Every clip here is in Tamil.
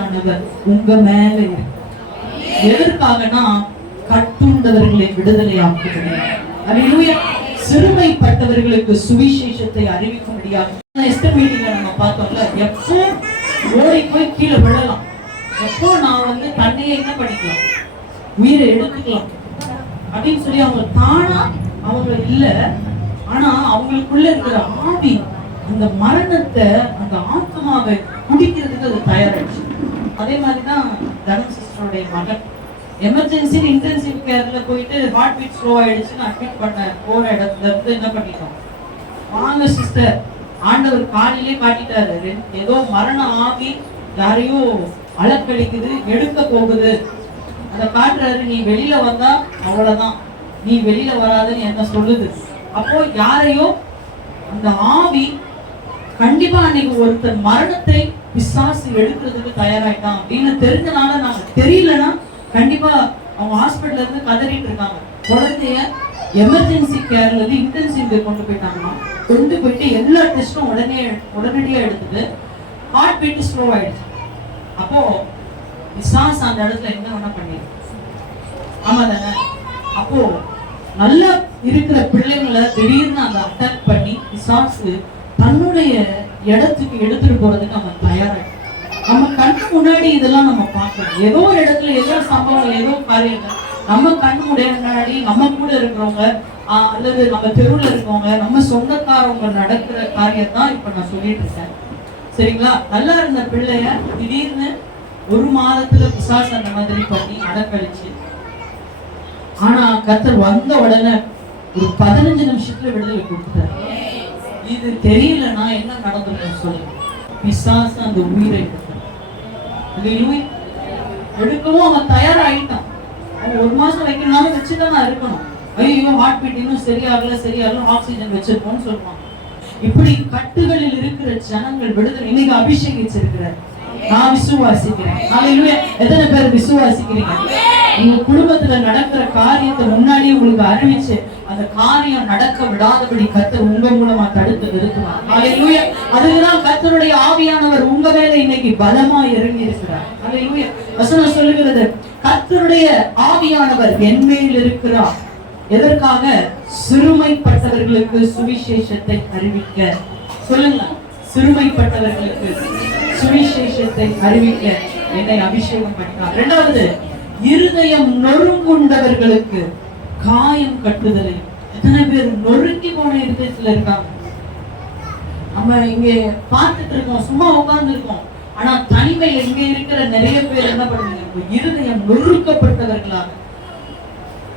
கர்த்தருடைய ஆவியானவர் உங்க மேல. எதற்காகனா கட்டுண்டவர்களை விடுதலை ஆக்குகிறது சிறுமைப்பட்டவர்களுக்கு சுவிசேஷத்தை அறிவிக்க முடியாது எஸ்டர் மீட்டிங்ல நம்ம பார்த்தோம்ல எப்போ ஓடி போய் கீழே விழலாம். எப்போ நான் வந்து தன்னையை என்ன பண்ணிக்கலாம்? உயிரை எடுத்துக்கலாம். அப்படின்னு சொல்லி அவங்க தானா அவங்க இல்ல. ஆனா அவங்களுக்குள்ள இருக்கிற ஆவி அந்த மரணத்தை அந்த ஆத்மாவை குடிக்கிறதுக்கு அது தயாராயிடுச்சு. அதே மாதிரி தான் தனம் சிஸ்டருடைய மகன். எமர்ஜென்சி இன்டென்சிவ் கேர்ல போயிட்டு ஹார்ட் பீட் ஸ்லோ ஆயிடுச்சுன்னு அட்மிட் பண்ண போற இடத்துல இருந்து என்ன பண்ணிட்டோம்? வாங்க சிஸ்டர் ஆண்டவர் காலையிலே காட்டிட்டாரு. ஏதோ மரண ஆவி யாரையோ அலக்கழிக்குது எடுக்க போகுது. அதை காட்டுறாரு நீ வெளியில வந்தா அவ்வளவுதான். நீ வெளியில வராதுன்னு என்ன சொல்லுது? அப்போ யாரையோ அந்த ஆவி கண்டிப்பா அன்னைக்கு ஒருத்தர் மரணத்தை பிசாசு எடுக்கிறதுக்கு தயாராயிட்டான் அப்படின்னு தெரிஞ்சனால நாங்க தெரியலன்னா கண்டிப்பா அவங்க ஹாஸ்பிட்டல்ல இருந்து கதறிட்டு இருக்காங்க. குழந்தைய எமர்ஜென்சி கேர்ல இருந்து இன்டென்சிவ் கொண்டு போயிட்டாங்கன்னா கொண்டு போயிட்டு எல்லா டெஸ்டும் உடனே உடனடியா எடுத்தது ஹார்ட் பீட் ஸ்லோ ஆயிடுச்சு. அப்போ பிசாசு அந்த இடத்துல என்ன வேணா பண்ணிருக்கு ஆமா தானே அப்போ நல்லா இருக்கிற பிள்ளைங்களை திடீர்னு அந்த அட்டாக் பண்ணி பிசாசு தன்னுடைய இடத்துக்கு எடுத்துட்டு போறதுக்கு அவன் தயாராக நம்ம கண்ணு முன்னாடி இதெல்லாம் நம்ம பார்க்கணும். ஏதோ ஒரு இடத்துல ஏதோ சம்பவம் ஏதோ காரியங்கள் நம்ம கண்ணு முன்னாடி நம்ம கூட இருக்கிறவங்க அல்லது நம்ம தெருவுல இருக்கவங்க நம்ம சொந்தக்காரவங்க நடக்கிற காரியம் தான் இப்ப நான் சொல்லிட்டு இருக்கேன். சரிங்களா? நல்லா இருந்த பிள்ளைய திடீர்னு ஒரு மாதத்துல பிசாஸ் அந்த மாதிரி பண்ணி அடக்கழிச்சு. ஆனா கத்தர் வந்த உடனே ஒரு பதினஞ்சு நிமிஷத்துல விடுதலை கொடுத்துட்டாரு. இது தெரியலன்னா என்ன நடந்திருக்கும் சொல்லுங்க பிசாசு அந்த உயிரை. எடுக்கவும் அவன் தயாராயிட்டான். அவன் ஒரு மாசம் வைக்கணும்னாலும் வச்சுதான் இருக்கணும். ஐயோ ஹார்ட் பீட் இன்னும் சரியாகல சரியாகல ஆக்சிஜன் வச்சிருப்போம்னு சொல்லுவான். இப்படி கட்டுகளில் இருக்கிற ஜனங்கள் விடுதலை. இன்னைக்கு அபிஷேகிச்சிருக்கிறார் நான் விசுவாசிக்கிறேன். எத்தனை பேர் விசுவாசிக்கிறீங்க? உங்க குடும்பத்துல நடக்கிற காரியத்தை முன்னாடியே உங்களுக்கு அறிவிச்சு அந்த காரியம் நடக்க விடாதபடி கத்தர் உங்க மூலமா தடுத்து நிறுத்துவார். அதுதான் கர்த்தருடைய ஆவியானவர் உங்க மேல இன்னைக்கு பலமா இறங்கி இருக்கிறார் வசனம் சொல்லுகிறது கர்த்தருடைய ஆவியானவர் என் மேல் இருக்கிறார். எதற்காக? சிறுமைப்பட்டவர்களுக்கு சுவிசேஷத்தை அறிவிக்க. சொல்லுங்க. சிறுமைப்பட்டவர்களுக்கு சுவிசேஷத்தை அறிவிக்க என்னை அபிஷேகம் பண்ணினார் இரண்டாவது இருதயம் நொறுங்குண்டவர்களுக்கு காயம் கட்டுதலை. எத்தனை பேர் நொறுக்கி போன இருதயத்துல இருக்காங்க. நம்ம இங்க பார்த்துட்டு இருக்கோம் சும்மா உட்கார்ந்து இருக்கோம் ஆனா தனிமையில் இங்க இருக்கிற நிறைய பேர் என்ன பண்ணுங்க இருதயம் நொறுக்கப்பட்டவர்களாக.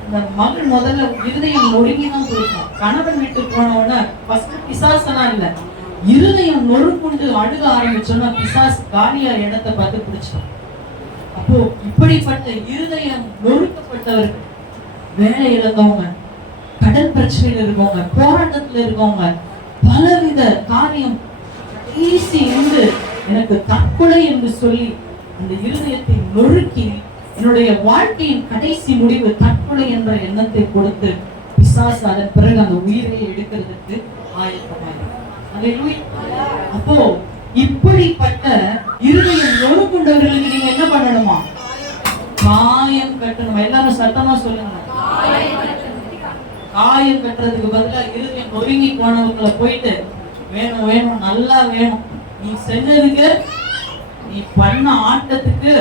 இந்த மகள் முதல்ல இருதயம் நொறுங்கி தான் போயிருக்கும் கணவன் விட்டு போன உடனே ஃபர்ஸ்ட் பிசாசனா இல்ல. இருதயம் நொறுக்குண்டு அழுக ஆரம்பிச்சோன்னா பிசாஸ் காலியா இடத்தை பார்த்து பிடிச்சிடும் அப்போ இப்படிப்பட்ட இருதயம் நொறுக்கப்பட்டவர்கள் வேலை இழந்தவங்க கடன் பிரச்சனையில இருக்கவங்க போராட்டத்துல இருக்கவங்க பலவித காரியம் ஈஸி என்று எனக்கு தற்கொலை என்று சொல்லி அந்த இருதயத்தை நொறுக்கி என்னுடைய வாழ்க்கையின் கடைசி முடிவு தற்கொலை என்ற எண்ணத்தை கொடுத்து பிசாசு அதன் பிறகு அந்த உயிரை எடுக்கிறதுக்கு ஆயத்தமாயிருக்கு அப்போ இப்படிப்பட்ட இருதயம் நொறுக்குண்டவர்களுக்கு நீங்க என்ன பண்ணணுமா? காயம் கட்டணும்? எல்லாரும் சத்தமா சொல்லுங்க காயம் கட்டுறதுக்கு பதிலா இருதயம் நொறுங்கி போனவங்களை போயிட்டு வேணும் வேணும் நல்லா வேணும். நீ செஞ்சதுக்கு நீ பண்ண ஆட்டத்துக்கு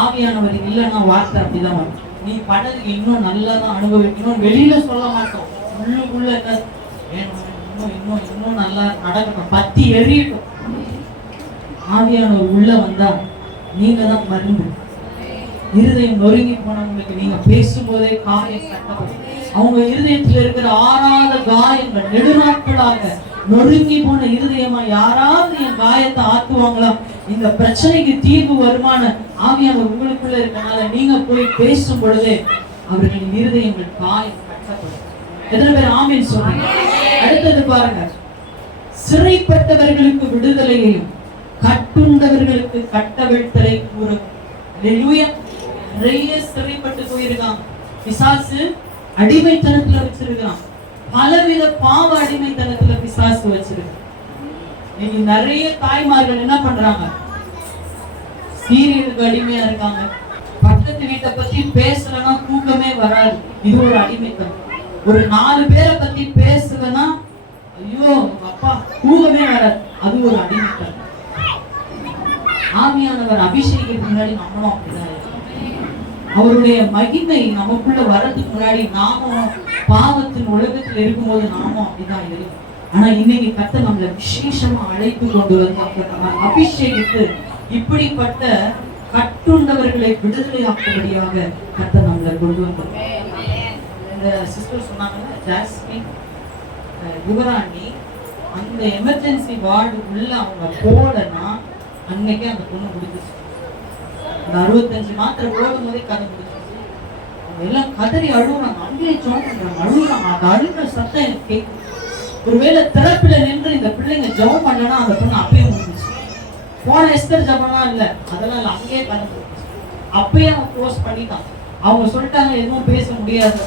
ஆவியானவர் இல்லைன்னா வார்த்தை அப்படிதான் வரும். நீ பண்ணதுக்கு இன்னும் நல்லா தான் அனுபவிக்கணும் வெளியில சொல்ல மாட்டோம். உள்ளுக்குள்ள என்ன வேணும் இன்னும் இன்னும் இன்னும் நல்லா நடக்கணும். பத்தி எறியட்டும். ஆவியானவர் உள்ள வந்தா நீங்க தான் மருந்து. இருதயம் நொறுங்கி போனவங்களுக்கு நீங்க பேசும்போதே காயம் அவங்க இருதயத்துல இருக்கிற ஆறாத காயங்கள் நெடுநாட்களாக நொறுங்கி போன இருதயமா யாராவது என் காயத்தை ஆத்துவாங்களா? இந்த பிரச்சனைக்கு தீர்வு வருமான ஆவியாக உங்களுக்குள்ள இருக்கனால நீங்க போய் பேசும் பொழுது அவர்களின் இருதயங்கள் காயம் கட்டப்படும். எத்தனை பேர் ஆமீன் சொல்றீங்க? அடுத்தது பாருங்க. சிறைப்பட்டவர்களுக்கு விடுதலையையும் கட்டுண்டவர்களுக்கு கட்டவிழ்த்தலை கூறும். நிறைய சிறைப்பட்டு போயிருக்கான். பிசாசு அடிமைத்தனத்துல வச்சிருக்கான் பலவித பாவ அடிமைத்தனத்துல பிசாசு வச்சிருக்கான். இன்னைக்கு நிறைய தாய்மார்கள் என்ன பண்றாங்க? சீரியலுக்கு அடிமையா இருக்காங்க. பக்கத்து வீட்டை பத்தி பேசலன்னா தூக்கமே வராது. இது ஒரு அடிமைத்தனம். ஒரு நாலு பேரை பத்தி பேசலன்னா ஐயோ அப்பா தூக்கமே வராது. அது ஒரு அடிமைத்தனம். ஆமியானவர் அபிஷேகத்துக்கு முன்னாடி நம்மளும் அப்படிதான் அவருடைய மகிமை நமக்குள்ள வர்றதுக்கு முன்னாடி நாமும் பாவத்தின் உலகத்தில் இருக்கும்போது நாமும் அப்படிதான் இருக்கும். ஆனா இன்னைக்கு கத்த நம்மளை விசேஷமா அழைத்து கொண்டு வந்து அப்ப அபிஷேகித்து இப்படிப்பட்ட கட்டுண்டவர்களை விடுதலையாக்கும்படியாக கத்த நம்மளை கொண்டு வந்தோம் இந்த சிஸ்டர் சொன்னாங்க ஜாஸ்மின் யுவராணி அந்த எமர்ஜென்சி வார்டு உள்ள அவங்க போடனா அன்னைக்கே அந்த பொண்ணு முடிஞ்சிச்சு அந்த அறுபத்தஞ்சு மாத்திரை போடும் போதே கதை எல்லாம் கதறி அழுகுறாங்க அங்கேயே ஜோம் பண்றாங்க அழுகுறாங்க அந்த அழுகிற சத்தம் எனக்கு கேட்குது. ஒருவேளை திறப்புல நின்று இந்த பிள்ளைங்க ஜெபம் பண்ணனா அந்த பொண்ணு அப்பயே முடிஞ்சிச்சு போன எஸ்தர் ஜபம்லாம் இல்ல. அதெல்லாம் இல்லை அங்கேயே கதை அப்பயே அவன் க்ளோஸ் பண்ணிட்டான். அவங்க சொல்லிட்டாங்க எதுவும் பேச முடியாது.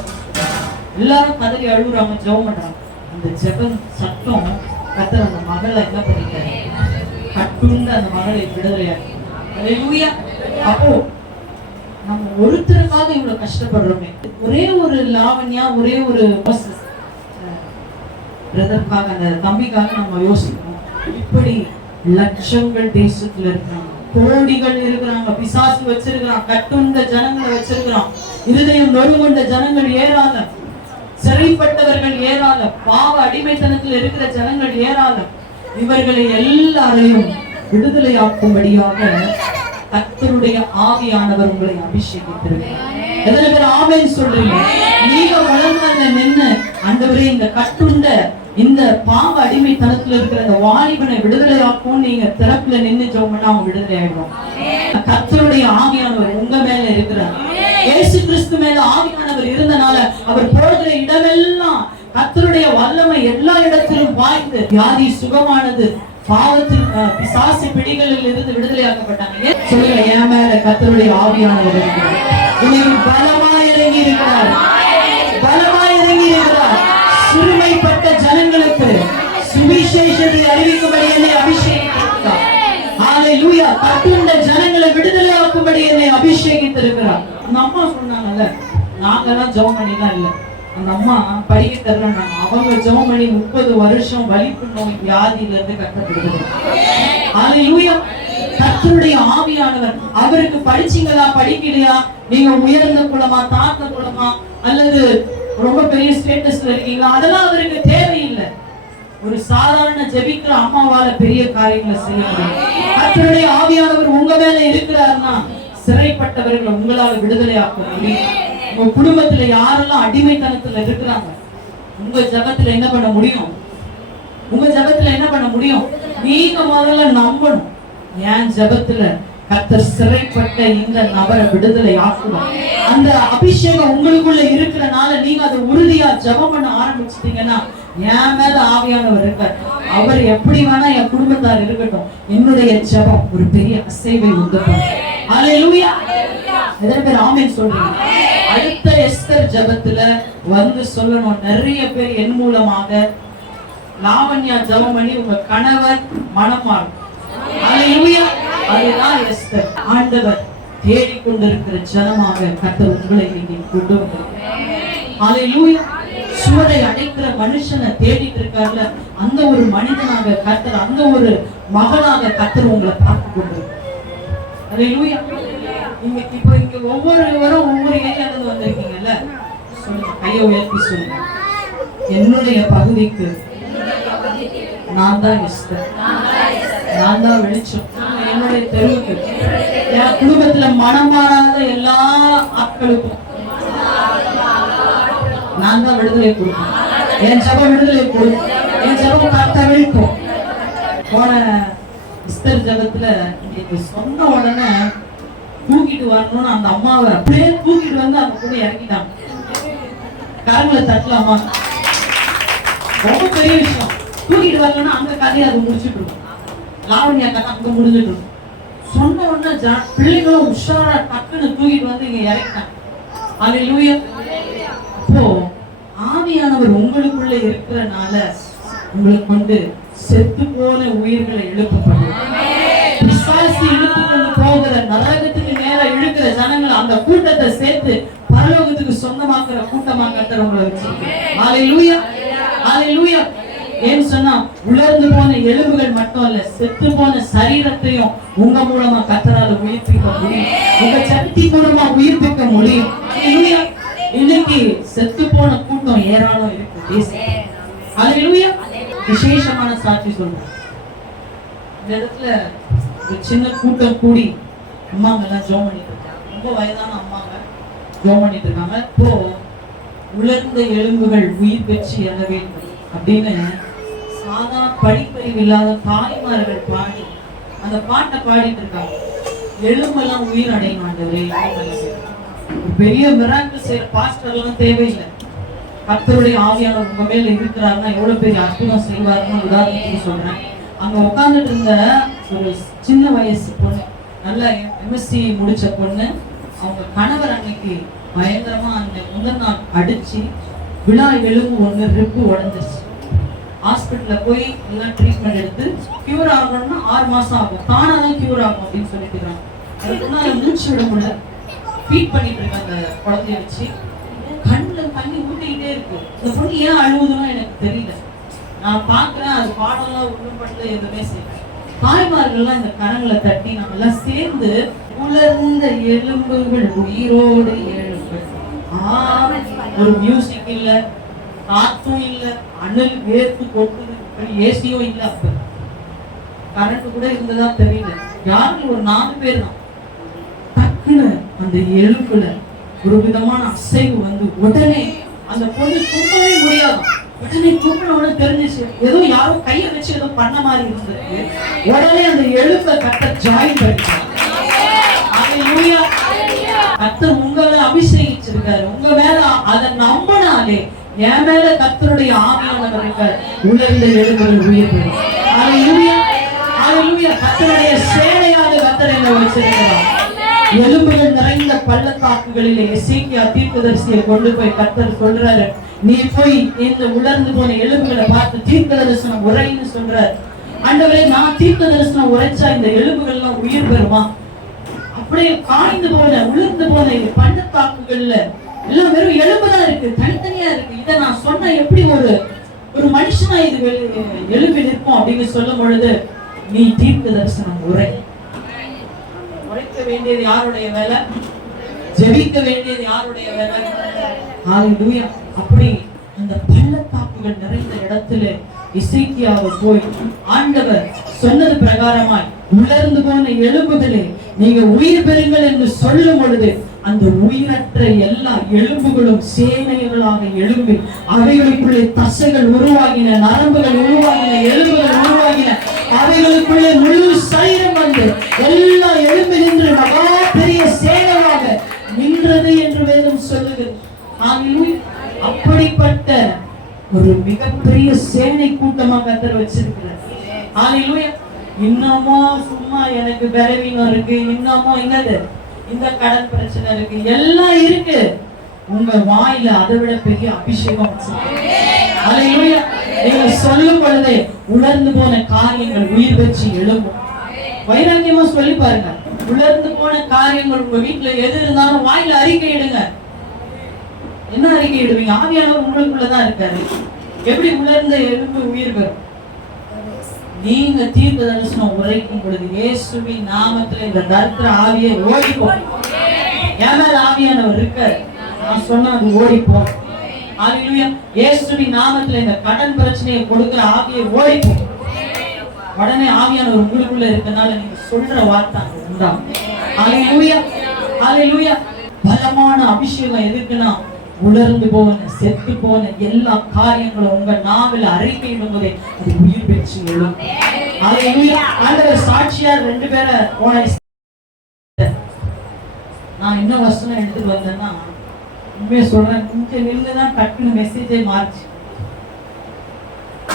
எல்லாரும் கதறி அழுகுறாங்க ஜெபம் பண்றாங்க. அந்த ஜெபம் சட்டம் கத்தர் அந்த மகளை என்ன பண்ணிட்டாரு? கட்டுண்டு அந்த மகளை விடுதலையாக்கி. அப்போ நம்ம ஒருத்தருக்காக இவ்வளவு கஷ்டப்படுறோமே. ஒரே ஒரு லாவண்யா ஒரே ஒரு பிரதர்க்காக அந்த தம்பிக்காக நம்ம யோசிக்கணும் இப்படி லட்சங்கள் தேசத்துல இருக்கிறாங்க. கோடிகள் இருக்கிறாங்க. பிசாசு வச்சிருக்கிறான். கட்டுண்ட ஜனங்களை வச்சிருக்கிறான். இருதயம் நொறுகொண்ட ஜனங்கள் ஏறாத. சிறைப்பட்டவர்கள் ஏறாத. பாவ அடிமைத்தனத்தில் இருக்கிற ஜனங்கள் ஏறாத. இவர்களை எல்லாரையும் விடுதலையாக்கும்படியாக கத்தருடைய ஆவியானவர் உங்களை அபிஷேகித்திருக்கிறார் எத்தனை பேர் ஆமேன் சொல்றீங்க? நீங்க வளர்ந்த நின்னு அந்தவரே இந்த கட்டுண்ட இந்த பாவ அடிமைத்தனத்துல இருக்கிற இந்த வாலிபனை விடுதலையாக்கும் நீங்க திறப்புல நின்னு ஜோம்னா அவங்க விடுதலை ஆயிடும் கத்தருடைய ஆவியானவர் உங்க மேல இருக்கிறார். இயேசு கிறிஸ்து மேல ஆவியானவர் இருந்தனால அவர் போகிற இடமெல்லாம் கத்தருடைய வல்லமை எல்லா இடத்திலும் வாய்ந்து வியாதி சுகமானது பாவத்தில் அஹ், பிசாசு பிடிகளில் இருந்து விடுதலையாக்கப்பட்டாங்க. ஏன்? சொல்லுங்க என் மேல கர்த்தருடைய ஆவியானவர் இருக்கிறார். இன்னைக்கு பலமாய் இறங்கி இருக்கிறார். பலமா இறங்கி இருக்கிறார். சிறுமைப்பட்ட ஜனங்களுக்கு சுவிசேஷத்தை அறிவிக்கும்படி என்னை அபிஷேகித்திருக்கிறார். ஹalleluya. கட்டுண்ட ஜனங்களை விடுதலையாக்கும்படி என்னை அபிஷேகித்திருக்கிறார். அந்த அம்மா சொன்னாங்கல்ல நாங்கெல்லாம் ஜெபம் பண்ணிலாம் இல்ல. அந்த அம்மா படிக்க தரலன்னாங்க அவங்க ஜெபம் பண்ணி முப்பது வருஷம் வலிப்பு நோய் வியாதியில இருந்து கட்டப்படுகிறது கத்தருடைய ஆவியானவர். அவருக்கு படிச்சீங்களா படிக்கலையா நீங்க உயர்ந்த குலமா தாழ்ந்த குலமா அல்லது ரொம்ப பெரிய ஸ்டேட்டஸ்ல இருக்கீங்களா? அதெல்லாம் அவருக்கு தேவையில்லை. ஒரு சாதாரண ஜெபிக்கிற அம்மாவால பெரிய காரியங்களை செய்ய முடியும். கத்தருடைய ஆவியானவர் உங்க மேல இருக்கிறாருன்னா சிறைப்பட்டவர்களை உங்களால விடுதலையாக்க முடியும். உங்க குடும்பத்துல யாரெல்லாம் அடிமைத்தனத்துல இருக்கிறாங்க உங்க ஜபத்துல என்ன பண்ண முடியும்? உங்க ஜபத்துல என்ன பண்ண முடியும்? நீங்க முதல்ல நம்பணும். என் ஜெபத்துல கர்த்தர் சிறைப்பட்ட இந்த நபரை விடுதலை ஆக்குவோம் அந்த அபிஷேகம் உங்களுக்குள்ள இருக்கிறனால நீங்க அதை உறுதியா ஜெபம் பண்ண ஆரம்பிச்சிட்டீங்கன்னா என் மேல ஆவியானவர் இருக்கார் அவர் எப்படி வேணா என் குடும்பத்தார் இருக்கட்டும். என்னுடைய ஜபம் ஒரு பெரிய அசைவை உண்டு அலையிலுயா எத்தனை பேர் ஆமென் சொல்றீங்க? அடுத்த எஸ்தர் ஜெபத்துல வந்து சொல்லணும். நிறைய பேர் என் மூலமாக லாவண்யா ஜபம் பண்ணி உங்க கணவர் மனம் அதுதான் எஸ்தர். ஆண்டவர் தேடிக்கொண்டிருக்கிற ஜனமாக கர்த்தர் உங்களை நீங்கள் கொண்டு வந்திருக்கிறார். சுவரை அடைக்கிற மனுஷனை தேடிட்டு இருக்காருல அந்த ஒரு மனிதனாக கர்த்தர் அந்த ஒரு மகனாக கத்தர் உங்களை பார்த்து கொண்டிருக்கிறார் அல்லேலூயா இங்க இப்போ இங்க ஒவ்வொருவரும் ஒவ்வொரு ஏரியால வந்திருக்கீங்கல்ல? சொல்லுங்க. கையை உயர்த்தி சொல்லுங்க. என்னுடைய பகுதிக்கு நான் தான் எஸ்தர் நான் தான் வெளிச்சம். என்னுடைய தெருவுக்கு. என் குடும்பத்துல மனம் மாறாத எல்லா ஆட்களுக்கும் நான் தான் விடுதலை கொடுப்பேன். என் ஜப விடுதலை கொடுப்பேன் என் ஜபம் கரெக்டா விழிக்கும் போன இஸ்தர் ஜபத்துல இன்னைக்கு சொன்ன உடனே தூக்கிட்டு வரணும்னு அந்த அம்மாவை அப்படியே தூக்கிட்டு வந்து அந்த கூட இறக்கிட்டாங்க கரங்களை தட்டலாமா? ரொம்ப பெரிய விஷயம். தூக்கிட்டு வரலன்னா அங்க கதையை அது முடிச்சுட்டு இருக்கும். லாவண்யா கதை அங்க முடிஞ்சிட்டு இருக்கும். சொன்ன உடனே ஜா- பிள்ளைங்களும் உஷாரா டக்குன்னு தூக்கிட்டு வந்து இங்க இறக்கிட்டாங்க. அல்லேலூயா அப்போ ஆவியானவர் உங்களுக்குள்ள இருக்கிறனால உங்களை கொண்டு செத்து போன உயிர்களை எழுப்ப பண்ணும் பிசாசு இழுத்து கொண்டு போகிற கூட்டத்தை சேர்த்து பரலோகத்துக்கு சொந்தமாக்குற கூட்டமா கத்தர் உங்களை ஹalleluya ஏன்னு சொன்னா உலர்ந்து போன எலும்புகள் மட்டும் இல்ல செத்து போன சரீரத்தையும் உங்க மூலமா கத்தரால உயிர்ப்பிக்க முடியும். உங்க சக்தி மூலமா உயிர்ப்பிக்க முடியும். இன்னைக்கு செத்து போன கூட்டம் ஏராளம் இருக்கு. ஹalleluya விசேஷமான சாட்சி சொல்றேன் இந்த இடத்துல ஒரு சின்ன கூட்டம் கூடி அம்மாங்க எல்லாம் ஜோம் பண்ணிட்டு ரொம்ப வயதான அம்மாங்க. ஜோம் பண்ணிட்டு இருக்காங்க. இப்போ உலர்ந்த எலும்புகள் உயிர் பெற்று எழ வேண்டும் அப்படின்னு சாதா படிப்பறிவு இல்லாத தாய்மார்கள் பாடி அந்த பாட்டை பாடிட்டு இருக்காங்க. எலும்பெல்லாம் உயிர் அடையும் ஆண்டவரே பெரிய மிராக்கிள் செய்யற பாஸ்டர்லாம் தேவையில்லை. கத்தருடைய ஆவியான உங்க மேல இருக்கிறாருன்னா எவ்வளவு பெரிய அற்புதம் செய்வாருன்னு உதாரணத்துக்கு சொல்றேன். அங்க உட்காந்துட்டு இருந்த ஒரு சின்ன வயசு பொண்ணு நல்ல எம்எஸ்சி முடிச்ச பொண்ணு அவங்க கணவர் அன்னைக்கு பயங்கரமா அந்த முதல் நாள் அடிச்சு விழா எலும்பு ஒன்று ரிப்பு உடஞ்சிருச்சு. ஹாஸ்பிட்டல்ல போய் எல்லாம் ட்ரீட்மெண்ட் எடுத்து கியூர் ஆகணும்னா ஆறு மாசம் ஆகும். தானா தான் கியூர் ஆகும் அப்படின்னு சொல்லிட்டு இருக்காங்க. மூச்சு விட முடியல. ஃபீட் பண்ணிட்டு இருக்க அந்த குழந்தைய வச்சு கண்ணுல தண்ணி ஊட்டிக்கிட்டே இருக்கு. இந்த பொண்ணு ஏன் அழுவுதுன்னு எனக்கு தெரியல. நான் பார்க்கிறேன் அது பாடம்லாம் ஒண்ணும் பண்ணல எதுவுமே செய்யல. தாய்மார்கள்லாம் இந்த கரங்களை தட்டி நம்ம எல்லாம் சேர்ந்து உலர்ந்த எலும்புகள் உயிரோடு எழும்பு ஒரு மியூசிக் இல்ல காத்தும் இல்ல அனல் வேர்த்து கொட்டுது ஏசியும் இல்ல அப்ப. கரண்ட் கூட இருந்ததா தெரியல. யாருக்கு ஒரு நாலு பேர் தான். டக்குன்னு அந்த எலும்புல ஒரு விதமான அசைவு வந்து உடனே அந்த பொண்ணு தும்பவே முடியாது. உடனே தும்பினோட தெரிஞ்சிச்சு. ஏதோ யாரோ கையை வச்சு ஏதோ பண்ண மாதிரி இருந்திருக்கு உடனே அந்த எலும்பை கட்ட ஜாயின் பண்ணிட்டாங்க. கர்த்தர் உங்களை அபிஷேகிச்சிருக்காரு. உங்க மேல அதை நம்பினாலே என் மேல கர்த்தருடைய ஆவியானவர் இருக்கார் உலர்ந்த எலும்புகள் உயிர் பெறும் Hallelujah. Hallelujah. கர்த்தருடைய சேனையாக கர்த்தர் என்ன வச்சிருக்கிறார் எலும்புகள் நிறைந்த பள்ளத்தாக்குகளிலே எசேக்கியா தீர்க்கதரிசியை கொண்டு போய் கர்த்தர் சொல்றாரு. நீ போய் இந்த உலர்ந்து போன எலும்புகளை பார்த்து தீர்க்க தரிசனம் உரைன்னு சொல்றாரு. ஆண்டவரே நான் தீர்க்க தரிசனம் உரைச்சா இந்த எலும்புகள் எல்லாம் உயிர் பெறுமா? அப்படியே காய்ந்து போன உளுர்ந்து போன பண்ண பள்ளத்தாக்குகள்ல. எல்லாம் வெறும் எலும்புதான் இருக்கு தனித்தனியா இருக்கு. இதை நான் சொன்ன எப்படி ஒரு ஒரு மனுஷனா இது வெளி- எழுப்பி நிற்போம் அப்படின்னு சொல்லும் பொழுது நீ தீர்க்க தரிசனம் உரை. உரைக்க வேண்டியது யாருடைய வேலை? ஜெபிக்க வேண்டியது யாருடைய வேலை? ஹalleluya. அப்படி அந்த பள்ளத்தாக்குகள் நிறைந்த இடத்துல இசைக்கியாவை போய் ஆண்டவர் சொன்னது பிரகாரமாய் உலர்ந்து போன எலும்புகளே நீங்க உயிர் பெறுங்கள் என்று சொல்லும் பொழுது அந்த உயிரற்ற எல்லா எலும்புகளும் சேனைகளாக எழும்பி அவைகளுக்குள்ளே தசைகள் உருவாகின நரம்புகள் உருவாகின எலும்புகள் உருவாகின அவைகளுக்குள்ளே முழு சரீரம் வந்து எல்லா எலும்பு நின்று மகா பெரிய சேனையாக நின்றது என்று வேதம் சொல்லுது அப்படிப்பட்ட ஒரு மிகப்பெரிய சேனை கூட்டமாக கத்தர் வச்சிருக்கிறார் ஹalleluya. இன்னமும் சும்மா எனக்கு பலவீனம் இருக்கு இன்னமும் என்னது? இந்த கடன் பிரச்சனை இருக்கு எல்லாம் இருக்கு. உங்க வாயில அதை விட பெரிய அபிஷேகம் நீங்க சொல்லும் பொழுதே உலர்ந்து போன காரியங்கள் உயிர் வச்சு எழும்பும். வைராக்கியமா சொல்லி பாருங்க. உலர்ந்து போன காரியங்கள் உங்க வீட்டுல எது இருந்தாலும் வாயில அறிக்கை இடுங்க. என்ன அறிக்கை இடுவீங்க? ஆவியானவர் உங்களுக்குள்ளதான் இருக்காரு. எப்படி உலர்ந்த எலும்பு உயிர் வரும்? நீங்க தீர்க்க தரிசனம் உரைக்கும் பொழுது இயேசுவின் நாமத்துல இந்த தரித்திர ஆவியை ஓடிப்போம். என் ஆவியானவர் இருக்க நான் சொன்ன அது ஓடிப்போம். ஹalleluya இயேசுவின் நாமத்துல இந்த கடன் பிரச்சனையை கொடுக்கிற ஆவியை ஓடிப்போம். உடனே ஆவியானவர் உங்களுக்குள்ள இருக்கனால நீங்க சொல்ற வார்த்தை அங்க உண்டாகும். ஹalleluya பலமான அபிஷேகம் எதுக்குன்னா உலர்ந்து போன செத்து போன எல்லா காரியங்களும் உங்க நாவில் அறிக்கையிடும் போதே அது உயிர் பெற்று எழும் ஹalleluya ஆண்டவர் சாட்சியா ரெண்டு பேரை போன நான் என்ன வசனம் எடுத்துட்டு வந்தேன்னா உண்மையை சொல்றேன் கொஞ்சம் நின்று தான் மெசேஜே மாறிச்சு.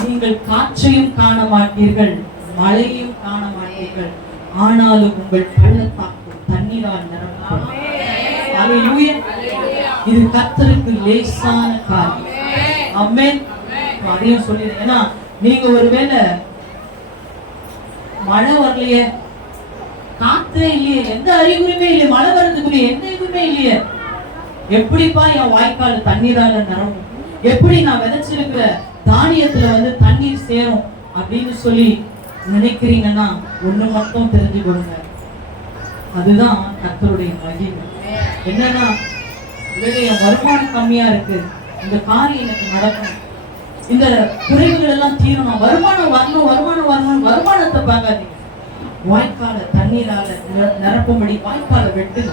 நீங்கள் காற்றையும் காண மாட்டீர்கள் மழையும் காண மாட்டீர்கள் ஆனாலும் உங்கள் பள்ளத்தாக்கு தண்ணீரால் ஹalleluya. இது கர்த்தருக்கு லேசான காரியம். ஆமென் அதையும் சொல்லிடுறேன் ஏன்னா நீங்க ஒருவேளை மழை வரலையே காத்தே இல்லையே எந்த அறிகுறியுமே இல்லை மழை வர்றதுக்குரிய எந்த இதுவுமே உண்மையிலேயே எப்படிப்பா என் வாய்க்கால தண்ணீரால நிரம்பும்? எப்படி நான் விதைச்சிருக்கிற தானியத்துல வந்து தண்ணீர் சேரும் அப்படின்னு சொல்லி நினைக்கிறீங்கன்னா ஒண்ணு மட்டும் தெரிஞ்சு கொடுங்க அதுதான் கர்த்தருடைய மகிமை. என்னன்னா ஒருவேளை என் வருமானம் கம்மியா இருக்கு. இந்த காரியம் எனக்கு நடக்கும் இந்த குறைவுகள் எல்லாம் தீரணும். வருமானம் வரணும் வருமானம் வரணும் வருமானத்தை பார்க்காதீங்க. வாய்க்கால தண்ணீரால நிர- நிரப்பும்படி வாய்க்கால வெட்டுங்க.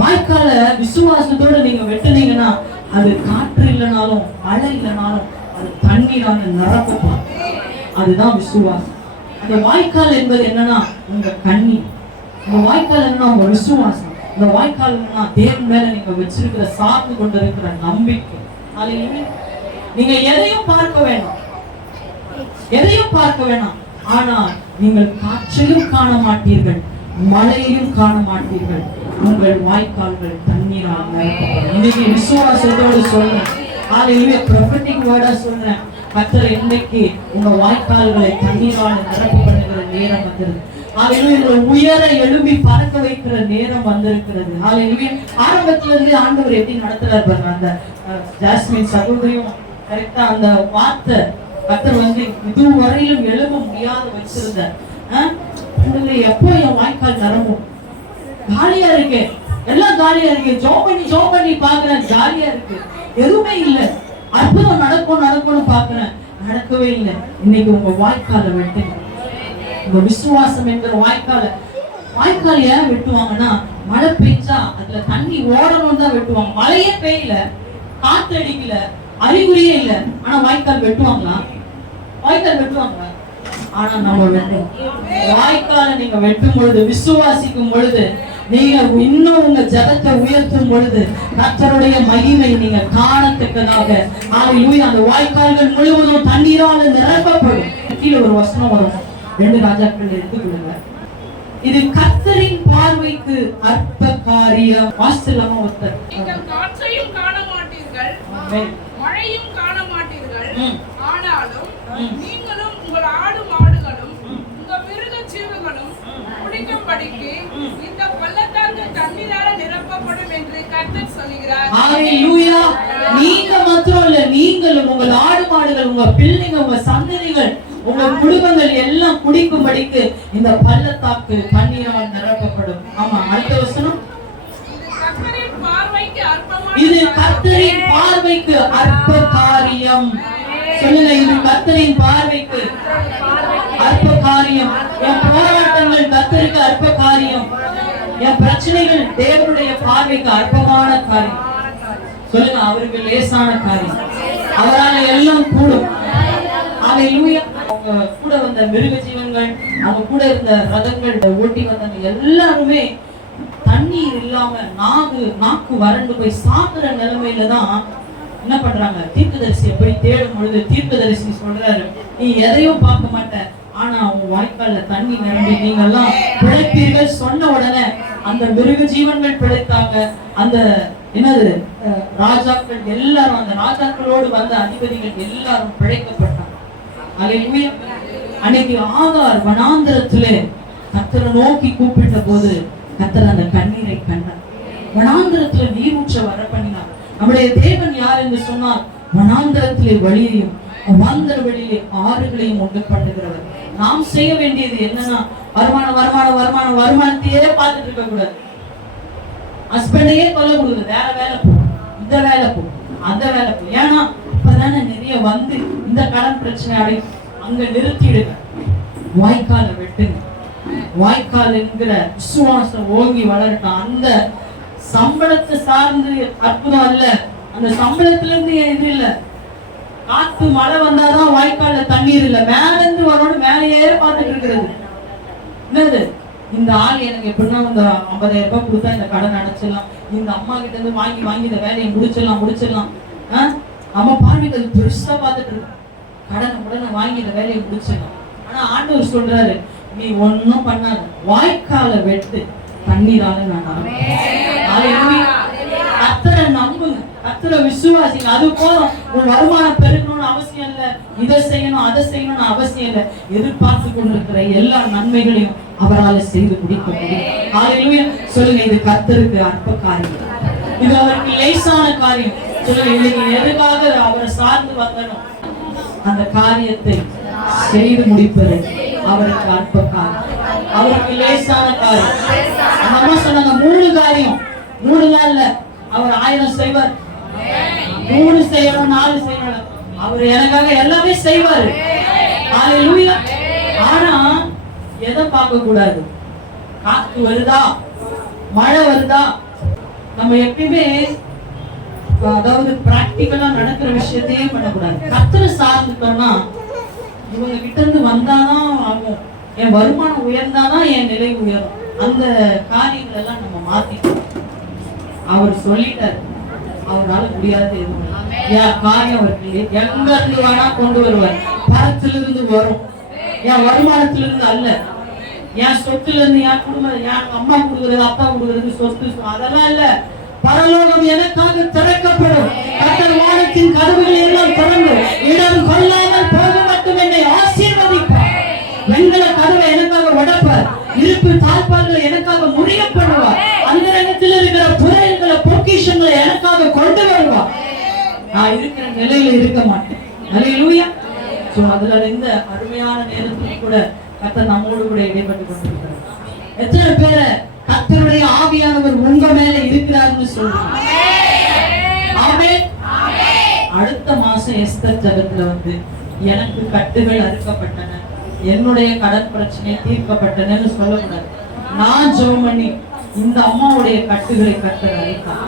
வாய்க்கால விசுவாசத்தோட நீங்க வெட்டுனீங்கன்னா அது காற்று இல்லைனாலும் மழை இல்லைனாலும் அது தண்ணீரால நிரப்பப்படும். அதுதான் விசுவாசம். அந்த வாய்க்கால் என்பது என்னன்னா உங்க கண்ணீர். இந்த வாய்க்கால் என்னன்னா உங்க விசுவாசம். இந்த வாய்க்கால் தேர் மேல நீங்க வச்சிருக்கிற சார்ந்து கொண்டிருக்கிற நம்பிக்கை. நீங்க எதையும் பார்க்க வேணாம். எதையும் பார்க்க வேணாம். ஆனால் நீங்கள் காற்றிலும் காண மாட்டீர்கள் மழையையும் காண மாட்டீர்கள். உங்கள் வாய்க்கால்கள் தண்ணீரால் இன்னைக்கு விசுவாசத்தோடு சொல்றேன். ஹalleluya வேர்டா சொல்றேன். கர்த்தர் இன்னைக்கு உங்க வாய்க்கால்களை தண்ணீரால் நிரப்பப்படுகிற நேரம் வந்திருக்கு. உயர எழும்பி பறக்க வைக்கிற நேரம் வந்திருக்கிறது. ஆரம்பத்துல இருந்து ஆண்டவர் எப்படி நடத்துறாரு பாருங்க அந்த ஜாஸ்மின் சகோதரியும் கரெக்டா அந்த வார்த்தை கத்தர் வந்து இதுவரையிலும் எழும்ப முடியாத வச்சிருந்த ஆஹ், எப்போ என் வாய்க்கால் நரம்பும்? காலியா இருக்கு எல்லாம் காலியா இருக்கு ஜோம் பண்ணி ஜோம் பண்ணி பாக்குறேன் ஜாலியா இருக்கு. எதுவுமே இல்ல. அற்புதம் நடக்கும் நடக்கும்னு பாக்குறேன் நடக்கவே இல்லை. இன்னைக்கு உங்க வாய்க்கால வெட்டுங்க. இப்போ விசுவாசம் என்கிற வாய்க்கால வாய்க்கால் ஏன் வெட்டுவாங்கன்னா மழை பெய்ஞ்சா அதுல தண்ணி ஓடணும் தான் வெட்டுவாங்க. மழையே பெய்யல காத்து அடிக்கல அறிகுறியே இல்ல. ஆனா வாய்க்கால் வெட்டுவாங்களா? வாய்க்கால் வெட்டுவாங்க ஆனா நம்ம வெட்டுவோம். வாய்க்கால நீங்க வெட்டும் பொழுது விசுவாசிக்கும் பொழுது நீங்க இன்னும் உங்க ஜபத்தை உயர்த்தும் பொழுது கத்தருடைய மகிமை நீங்க காணத்தக்கதாக. ஹalleluya அந்த வாய்க்கால்கள் முழுவதும் தண்ணீரால நிரப்பப்படும். கீழே ஒரு வசனம் வரும். ரெண்டு ராஜாக்கள் எடுத்துக்கொள்ளுங்க இது கர்த்தரின் பார்வைக்கு அற்ப காரியம். வாசிலாம ஒருத்தர். நீங்கள் காற்றையும் காண மாட்டீர்கள். மழையும் காண மாட்டீர்கள். ஆனாலும். நீங்களும் உங்கள் ஆடு மாடுகளும் உங்க மிருக ஜீவங்களும் குடிக்கும்படிக்கு இந்த பள்ளத்தாக்கு தண்ணீரால நிரப்பப்படும் என்று கர்த்தர் சொல்கிறார். நீங்க மாத்திரம் இல்ல நீங்களும் உங்கள் ஆடு மாடுகள் உங்க பிள்ளைங்க உங்க சந்ததிகள் உங்க குடும்பங்கள் எல்லாம் குடிக்கும்படிக்கு இந்த பள்ளத்தாக்கு தண்ணீரால் நிரப்பப்படும். ஆமா அடுத்த வசனம். இது கர்த்தரின் பார்வைக்கு அற்ப காரியம் சொல்லுங்க இது கர்த்தரின் பார்வைக்கு அற்ப காரியம் என் போராட்டங்கள் கர்த்தருக்கு அற்ப காரியம் என் பிரச்சனைகள் தேவனுடைய பார்வைக்கு அற்பமான காரியம். சொல்லுங்க அவருக்கு லேசான காரியம். அவரால் எல்லாம் கூடும். ஹalleluya. அவங்க கூட வந்த மிருக ஜீவன்கள் அவங்க கூட இருந்த ரதங்கள் ஓட்டி வந்தவங்க எல்லாருமே தண்ணீர் இல்லாம நாகு நாக்கு வறண்டு போய் சாகுற நிலைமையில தான் என்ன பண்றாங்க? தீர்க்கதரிசியை போய் தேடும் பொழுது தீர்க்கதரிசி சொல்றாரு நீ எதையும் பார்க்க மாட்ட. ஆனா அவங்க வாய்க்கால தண்ணி நிரம்பி நீங்க எல்லாம் பிழைப்பீர்கள். சொன்ன உடனே அந்த மிருக ஜீவன்கள் பிழைத்தாங்க. அந்த என்னது ராஜாக்கள் எல்லாரும் அந்த ராஜாக்களோடு வந்த அதிபதிகள் எல்லாரும் பிழைக்கப்பட்டாங்க. அன்னைக்கு ஆகார் வனாந்திரத்திலே கத்தரை நோக்கி கூப்பிட்ட போது கத்தர் அந்த கண்ணீரை கண்டார். வனாந்திரத்துல நீரூற்ற வர பண்ணினார் நம்முடைய தேவன் யார் என்று சொன்னால் வனாந்திரத்திலே வழியையும் வந்தர் வழியிலே ஆறுகளையும் ஒன்று பண்ணுகிறவர். நாம் செய்ய வேண்டியது என்னன்னா வருமானம் வருமானம் வருமானம் வருமானத்தையே பார்த்துட்டு இருக்க கூடாது ஹஸ்பண்டையே கொல்ல கொடுக்குது. வேற வேலை போ இந்த வேலை போ அந்த வேலை போ ஏன்னா தானே நிறைய வந்து இந்த கடன் பிரச்சனை அடை அங்க நிறுத்திடுங்க. வாய்க்கால வெட்டுங்க. வாய்க்கால் என்கிற விசுவாசம் ஓங்கி வளரட்டும். அந்த சம்பளத்தை சார்ந்து அற்புதம் அல்ல. அந்த சம்பளத்துல இருந்து இது இல்ல? காத்து மழை வந்தாதான் வாய்க்கால்ல தண்ணீர் இல்ல. மேல இருந்து வரணும் மேலேயே பார்த்துட்டு இருக்கிறது. என்னது? இந்த ஆள் எனக்கு எப்படின்னா இந்த ஐம்பதாயிரம் ரூபாய் கொடுத்தா இந்த கடன் அடைச்சிடலாம். இந்த அம்மா கிட்ட இருந்து வாங்கி வாங்கி இந்த வேலையை முடிச்சிடலாம் முடிச்சிடலாம். ஆஹ் நம்ம பார்வைக்கு அது பெருசா பார்த்துட்டு இருக்கோம். கடனை உடனே வாங்கி இந்த வேலையை முடிச்சிடலாம் ஆனா ஆண்டவர் சொல்றாரு நீ ஒண்ணும் பண்ணாத. வாய்க்கால வெட்டு தண்ணீரால நான் கத்தரை நம்புங்க. கத்தரை விசுவாசிங்க. அது போதும். உன் வருமானம் பெருகணும்னு அவசியம் இல்ல. இதை செய்யணும் அதை செய்யணும்னு அவசியம் இல்ல. எதிர்பார்த்து கொண்டிருக்கிற எல்லா நன்மைகளையும் அவரால செய்து முடிக்க முடியும். சொல்லுங்க இது கர்த்தருக்கு அற்ப காரியம். இது அவருக்கு லேசான காரியம். இன்னைக்கு எதுக்காக அவரை சார்ந்து வந்தனும் அந்த காரியத்தை செய்து முடிப்பது அவருக்கு அற்ப காரியம் அவருக்கு லேசான காரியம். அம்மா சொன்னாங்க மூணு காரியம். மூணு நாள்ல அவர் ஆயிரம் செய்வார். மூணு செய்யணும் நாலு செய்யணும். அவர் எனக்காக எல்லாமே செய்வாரு. ஆனா எதை பார்க்க கூடாது? காத்து வருதா? மழை வருதா? நம்ம எப்பயுமே அதாவது பிராக்டிக்கலா நடக்கிற விஷயத்தையே பண்ணக்கூடாது. கத்தரை சார்ந்துட்டோம்னா இவங்க கிட்ட இருந்து வந்தாதான் ஆகும் என் வருமானம் உயர்ந்தாதான் என் நிலை உயரும். அந்த காரியங்கள் எல்லாம் நம்ம மாத்திக்கணும். அவர் சொல்லிட்டாரு. அவரால முடியாது எதுவும். என் காரியம் அவருக்கு எங்க இருந்து வேணா கொண்டு வருவார். பணத்திலிருந்து வரும். என் வருமானத்திலிருந்து அல்ல. என் சொத்துல இருந்து என் குடும்பம் என் அம்மா கொடுக்குறது அப்பா கொடுக்குறது சொத்து அதெல்லாம் இல்ல. பரலோகம் எனக்காக திறக்கப்படும். கத்தர் வானத்தின் கதவுகள் எல்லாம் திறந்து இடம் கொள்ளாமல் போக மட்டும் என்னை ஆசீர்வதிப்பார். வெண்கல கதவை எனக்காக உடப்பார். இருப்பு தாழ்பால்களை எனக்காக முறியப்படுவார். அந்த இடத்தில் இருக்கிற புதையல்களை பொக்கிஷங்களை எனக்காக கொண்டு வருவார். நான் இருக்கிற நிலையில இருக்க மாட்டேன். அல்லேலூயா சோ அதுல இந்த அருமையான நேரத்தில் கூட கத்த நம்மோடு கூட இடைப்பட்டு கொண்டிருக்கிறார். எத்தனை பேரை கத்தருடைய ஆவியானவர் உங்க மேல இருக்கிறார்னு அடுத்த மாசம் எஸ்தர் ஜகத்துல வந்து எனக்கு கட்டுகள் அறுக்கப்பட்டன. என்னுடைய கடன் பிரச்சனை தீர்க்கப்பட்டனன்னு சொல்லக்கூடாது. நான் ஜெபம் பண்ணி இந்த அம்மாவுடைய கட்டுகளை கத்தர் அறுத்தான்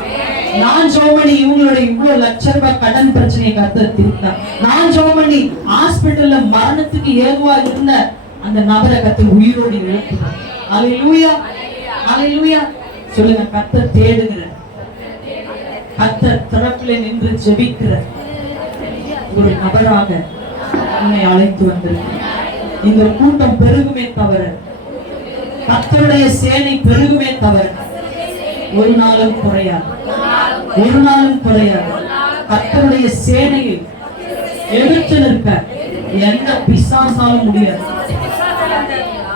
நான் ஜோமணி இவங்களோட இவங்களுடைய இவ்வளவு லட்ச ரூபாய் கடன் பிரச்சனையை கத்தர் தீர்த்தார். நான் ஜோமணி பண்ணி ஹாஸ்பிட்டல்ல மரணத்துக்கு ஏதுவா இருந்த அந்த நபரை கத்தர் உயிரோடு எழுப்புகிறார் அலையிலூயா அலையிலூயா சொல்லுங்க கத்த தேடுகிற கத்த தரப்புல நின்று ஜெபிக்கிற ஒரு நபராக உன்னை அழைத்து வந்திருக்கிறேன். இந்த கூட்டம் பெருகுமே தவிர கத்தருடைய சேனை பெருகுமே தவிர ஒரு நாளும் குறையாது. ஒரு நாளும் குறையாது. கத்தருடைய சேனையை எதிர்த்து நிற்க எந்த பிசாசாலும் முடியாது.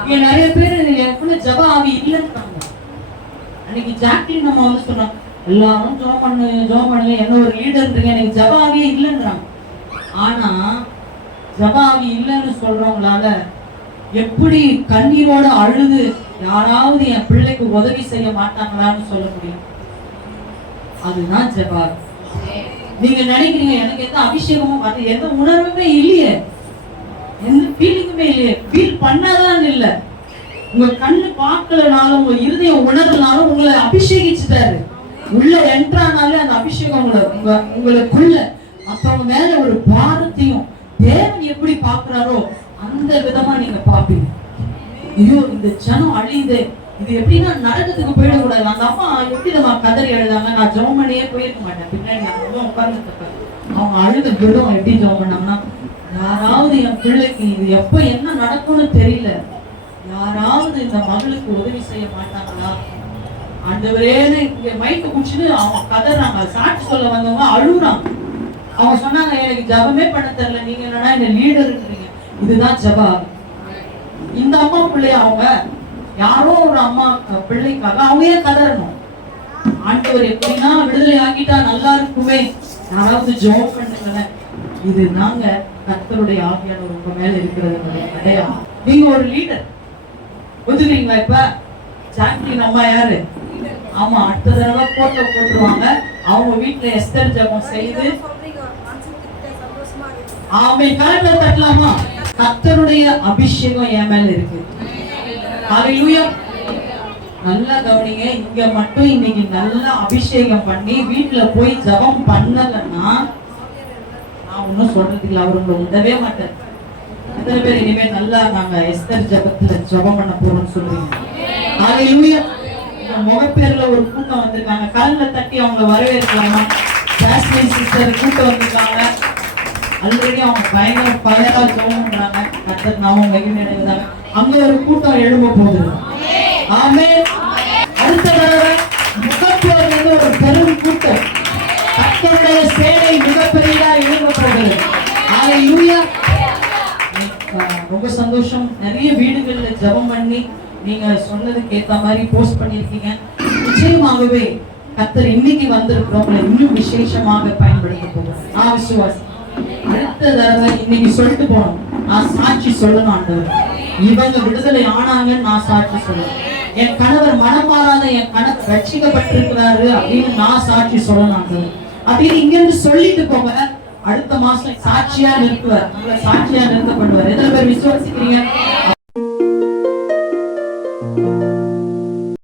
இங்க நிறைய பேர் எப்படி ஜப ஆவி இல்லைன்றாங்க அன்னைக்கு ஜாக்லின் நம்ம வந்து சொன்னோம் எல்லாரும் ஜோம் பண்ணு ஜோம் பண்ணல என்ன ஒரு லீடர்ன்றீங்க எனக்கு ஜப இல்லைன்றாங்க ஆனா ஜபாவி இல்லைன்னு சொல்றவங்களால எப்படி கண்ணீரோட அழுது யாராவது என் பிள்ளைக்கு உதவி செய்ய மாட்டாங்களான்னு சொல்ல முடியும். அதுதான் ஜெபார் நீங்க நினைக்கிறீங்க எனக்கு எந்த அபிஷேகமும் அது எந்த உணர்வுமே இல்லையே. எந்த ஃபீலிங்குமே இல்லையே. ஃபீல் பண்ணாதான் இல்லை. உங்க கண்ணு பார்க்கலனாலும் உங்க இருதயம் உணர்வுனாலும் உங்களை அபிஷேகிச்சுட்டாரு. உள்ள என்ட்ரானாலே அந்த அபிஷேகம் உங்களை உங்க உங்களுக்குள்ள. மத்தவங்க மேல ஒரு பாரத்தையும் தேவன் எப்படி பாக்குறாரோ அந்த விதமா நீங்க பாப்பீங்க ஐயோ இந்த ஜனம் அழியுது. இது எப்படின்னா நரகத்துக்கு போயிடக்கூடாது. அந்த அம்மா எப்படி நம்ம கதறி எழுதாங்க நான் ஜெபம் பண்ணியே போயிருக்க மாட்டேன். பின்னாடி நான் உட்கார்ந்து அவங்க அழுத விடும் எப்படி ஜெபம் பண்ணாங்கன்னா யாராவது என் பிள்ளைக்கு இது எப்ப என்ன நடக்கும்னு தெரியல. யாராவது இந்த மகளுக்கு உதவி செய்ய மாட்டாங்களா? ஆண்டவரேன்னு இங்க மைக்க குடிச்சுட்டு அவங்க கதறாங்க. சாட்சி சொல்ல வந்தவங்க அழுகுறாங்க. அவங்க சொன்னாங்க எனக்கு ஜபமே பண்ண தெரியல. நீங்க என்னன்னா இந்த லீடர்ன்றீங்க இதுதான் ஜபா இந்த அம்மா பிள்ளைய அவங்க யாரோ ஒரு அம்மா பிள்ளைக்காக அவங்க ஏன் கதறணும்? ஆண்டவர் எப்படின்னா விடுதலை ஆக்கிட்டா நல்லா இருக்குமே. யாராவது ஜோம் பண்ணுங்களேன். இது நாங்க கத்தருடைய ஆவியான உங்க மேல இருக்கிறது நீங்க ஒரு லீடர் ஒத்துக்கிறீங்களா இப்ப ஜாக்லின் அம்மா யாரு? ஆமா அடுத்த தடவை போட்டோ போட்டுருவாங்க. அவங்க வீட்டுல எஸ்தர் ஜபம் செய்து ஆமை கரங்களை தட்டலாமா? கத்தருடைய அபிஷேகம் என் மேல இருக்கு. ஹalleluya நல்லா கவனிங்க. இங்க மட்டும் இன்னைக்கு நல்லா அபிஷேகம் பண்ணி வீட்டுல போய் ஜெபம் பண்ணலன்னா நான் ஒன்னும் சொல்றது இல்லை. அவர் உங்களை உதவே மாட்டேன் எத்தனை பேர் இனிமே நல்லா நாங்க எஸ்தர் ஜபத்துல ஜெபம் பண்ண போறோம்னு சொல்றீங்க. ஹalleluya. முகப்பேர்ல ஒரு கூட்டம் வந்திருக்காங்க. கல்ல தட்டி அவங்கள வரவேற்கலாமா? ஜாஸ்மின் சிஸ்டர் கூட்டம் வந்திருக்காங்க. ஆல்ரெடி அவங்க பயங்கர பயரா ஜபம் பண்றாங்க. கர்த்தர் நாமம் மகிமையடைவதாக. அங்க ஒரு கூட்டம் எழும்ப போகுது. ஆமே சந்தோஷம். நிறைய வீடுகளில் ஜபம் பண்ணி நீங்க சொன்னதுக்கு ஏத்த மாதிரி போஸ்ட் பண்ணிருக்கீங்க நிச்சயமாகவே கத்தர் இன்னைக்கு வந்திருக்கிறோம் இன்னும் விசேஷமாக பயன்படுத்த போகிறோம் நான் விசுவாசி. அடுத்த தடவை இன்னைக்கு சொல்லிட்டு போனோம் நான் சாட்சி சொல்லணும் ஆண்டவர். இவங்க விடுதலை ஆனாங்கன்னு நான் சாட்சி சொல்லணும். என் கணவர் மனம் மாறாத என் கணக்கு ரட்சிக்கப்பட்டிருக்கிறாரு அப்படின்னு நான் சாட்சி சொல்லணும் ஆண்டவர். அப்படின்னு இங்கிருந்து சொல்லிட்டு போங்க அடுத்த மாசம் சாட்சியா நிறுத்துவார். உங்களை சாட்சியா நிறுத்தப்படுவார். எத்தனை பேர் விசுவாசிக்கிறீங்க?